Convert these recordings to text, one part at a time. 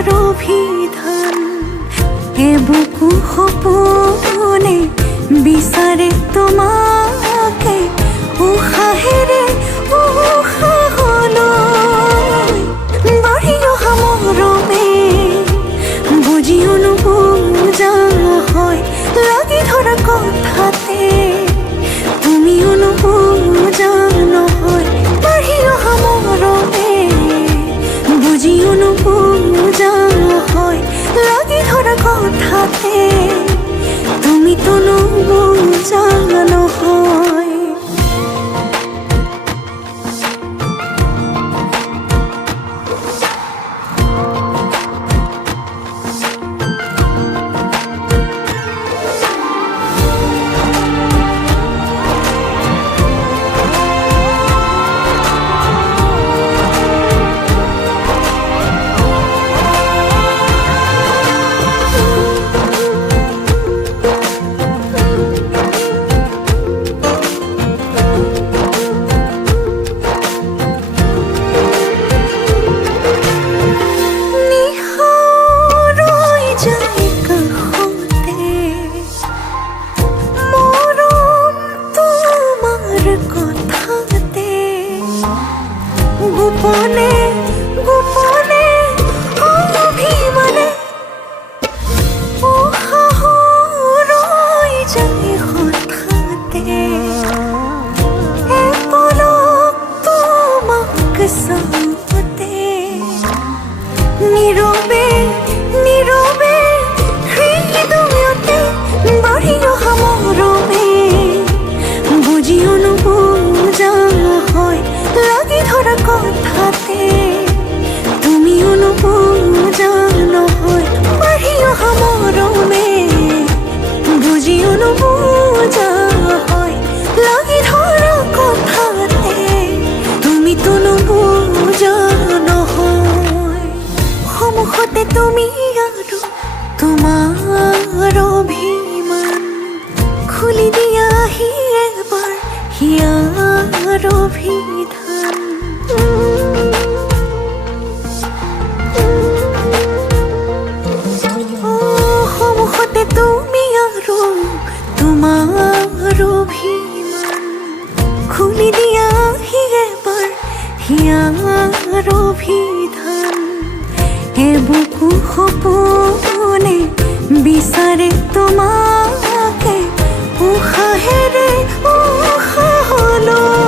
তোমাৰো বিধান এ বুকু সপোনে বিচাৰে তোমাকে উশাহেৰে উশাহলৈ বাঢ়ি অহা মৰমে বুজিও নুবুজা হয় লাগি ধৰা কথাতে তুমিও নুবুজা নহয় বাঢ়ি অহা মৰমে বুজিও নুবুজা হয় লাগি ধৰা কথাতে তুমিতো নুবুজা নহয় গোপনে গোপনে অভিমানে উশাহ ৰৈ যায় হঠাতে এপলক তোমাক চাওঁতে নীৰৱে নীৰৱে হৃদয়তে বাঢ়ি অহা মৰমে বুজিও নুবুজা হয় লাগি ধৰা কথাতে তুমিও নুবুজা নহয় বাঢ়ি অহা মৰমে বুজিও নুবুজা হয় লাগি ধৰা কথাতে তুমিতো নুবুজা নহয় সন্মুখতে তুমি আৰু তোমাৰ অভিমান খুলি দিয়া আহি এবাৰ হিয়াৰ অভিধান সন্মুখতে তুমি আৰু তোমাৰ অভিমান খুলি দিয়া আহি এবাৰ হিয়াৰ অভিধান এ বুকু সপোনে বিচাৰে তোমাকে উশাহেৰে উশাহলৈ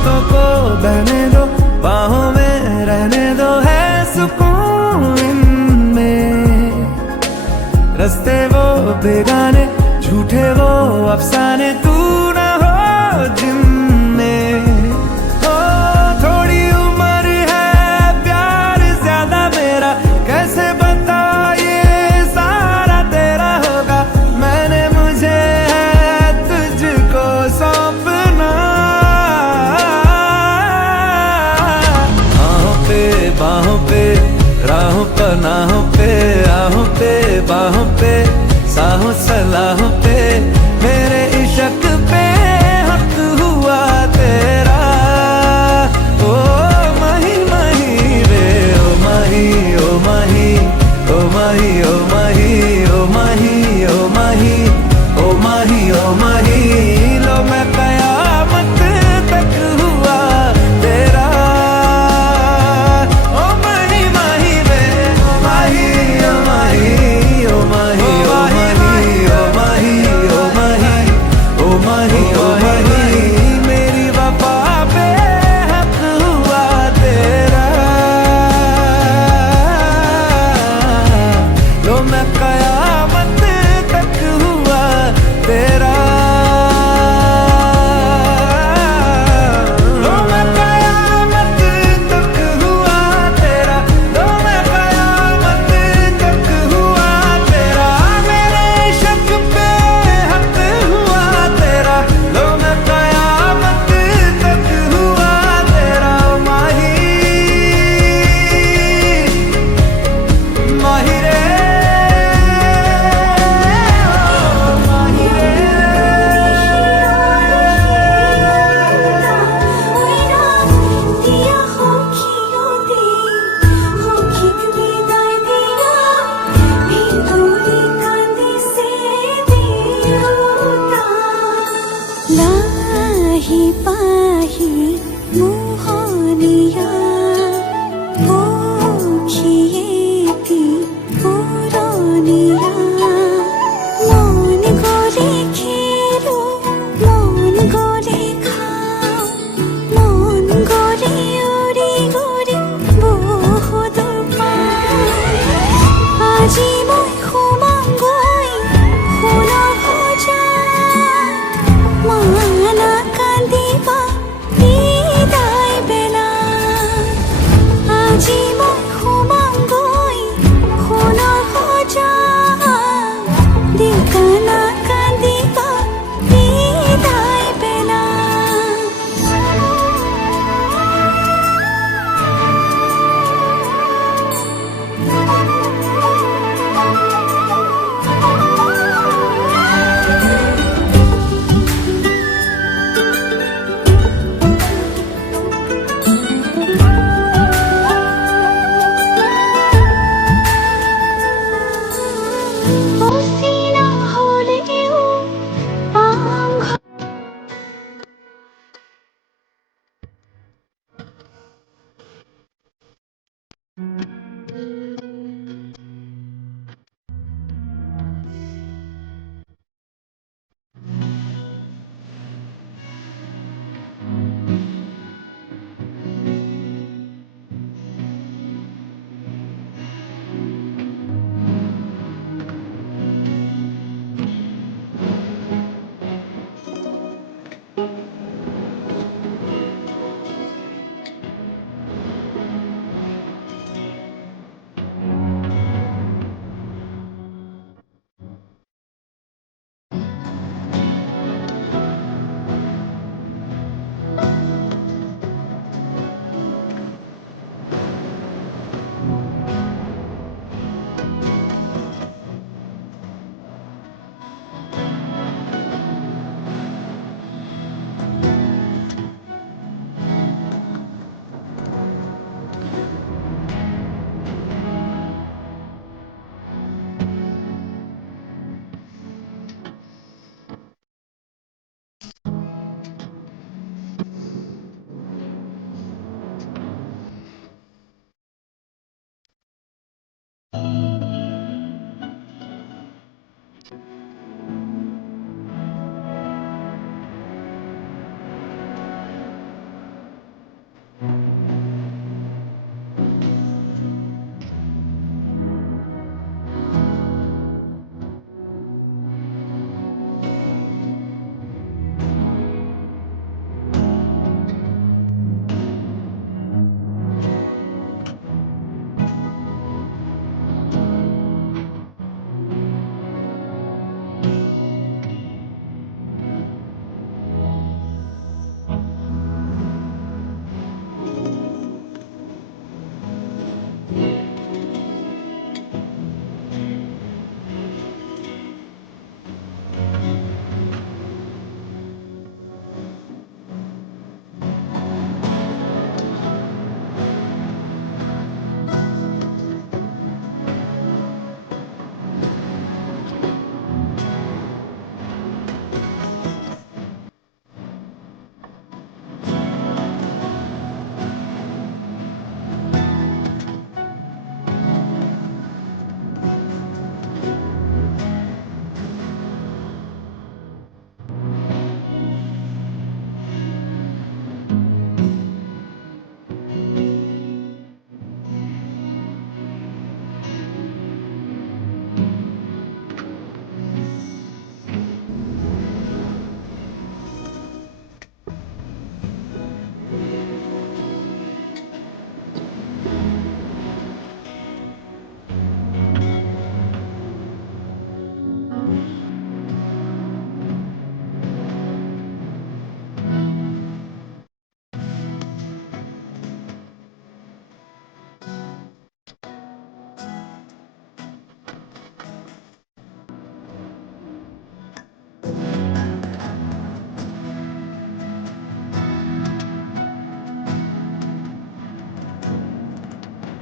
रातों को बहने दो, बाहों में रहने दो, है सुकून इनमें। रस्ते वो बेगाने, झूठे वो अफसाने, तू ना हो जिनमें। ओ थोड़ी उम्र है, प्यार ज्यादा मेरा, कैसे बता ये सारा तेरा होगा। मैंने मुझे है तुझको सौंपना, आहों पे बाहों पे, राहों पनाहों पे, आहों पे बाहों पे, साहों सलाहों पे, मेरे